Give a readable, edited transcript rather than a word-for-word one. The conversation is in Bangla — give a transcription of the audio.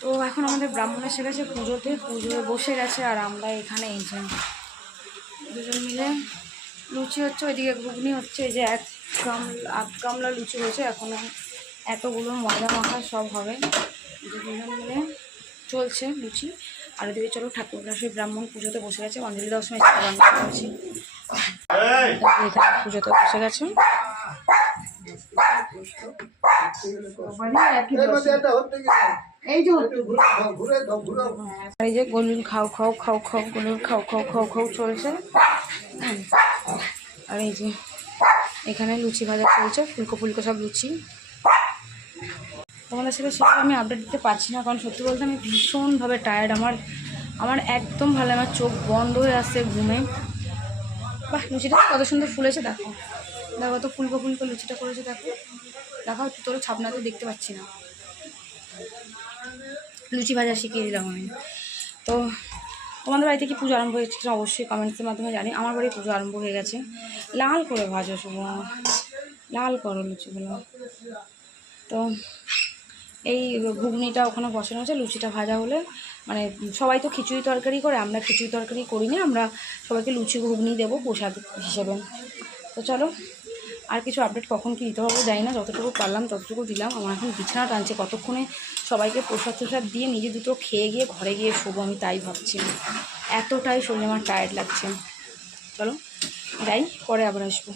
তো এখন আমাদের ব্রাহ্মণ এসে গেছে পুজোয় বসে গেছে, আর আমরা এখানে এই যে দুজন মিলে লুচি হচ্ছে, ওইদিকে ঘুগনি হচ্ছে। এই যে আধ গামলা লুচি হয়েছে, এখনও এতগুলো ময়দা মাখা সব হবে। দুজন মিলে চলছে লুচি। আর ওদিকে চলো ঠাকুর সেই ব্রাহ্মণ পুজোতে বসে গেছে, অঞ্জলি দেওয়ার সময় রান্না করেছি, এখানে পুজোতে বসে গেছে। এই যে গলুল খাও খাও খাও খাও, গলুল খাও খাও খাও খাও চলছে। আর এই যে এখানে লুচি ভাজা চলছে, ফুলকো ফুলকো সব লুচি। তোমাদের সাথে সেভাবে আমি আপডেট দিতে পারছি না, কারণ সত্যি বলতে আমি ভীষণভাবে টায়ার্ড। আমার একদম ভালো, আমার চোখ বন্ধ হয়ে আসছে ঘুমে। বাহ, লুচিটা কত সুন্দর ফুলেছে, দেখো দেখো কত ফুলকো ফুলকো লুচিটা করেছে, দেখো দেখাও তোর ছাপনাতে দেখতে পাচ্ছি না। লুচি ভাজা শিখিয়ে দিলাম আমি। তো তোমাদের বাড়িতে কি পুজো আরম্ভ হয়েছে কিনা অবশ্যই কমেন্টসের মাধ্যমে জানি। আমার বাড়ি পুজো আরম্ভ হয়ে গেছে। লাল করে ভাজো, শুভ লাল করো লুচিগুলো। তো এই ঘুগনিটা ওখানে বসানো আছে, লুচিটা ভাজা হলে মানে সবাই তো খিচুড়ি তরকারি করে, আমরা খিচুড়ি তরকারি করি না, আমরা সবাইকে লুচি ঘুগনি দেবো প্রসাদ হিসেবে। তো চলো, আর কিছু আপডেট কখন কী দিতে হবে জানি না, যতটুকু পারলাম ততটুকু দিলাম। আমার এখন বিছানা টানছে, কতক্ষণে সবাইকে প্রসাদ দিয়ে নিজে দুটো খেয়ে গিয়ে ঘরে গিয়ে শোবো, আমি তাই ভাবছি। এতটাই শরীরে আমার টায়ার্ড লাগছে। চলো যাই, পরে আবার আসবো।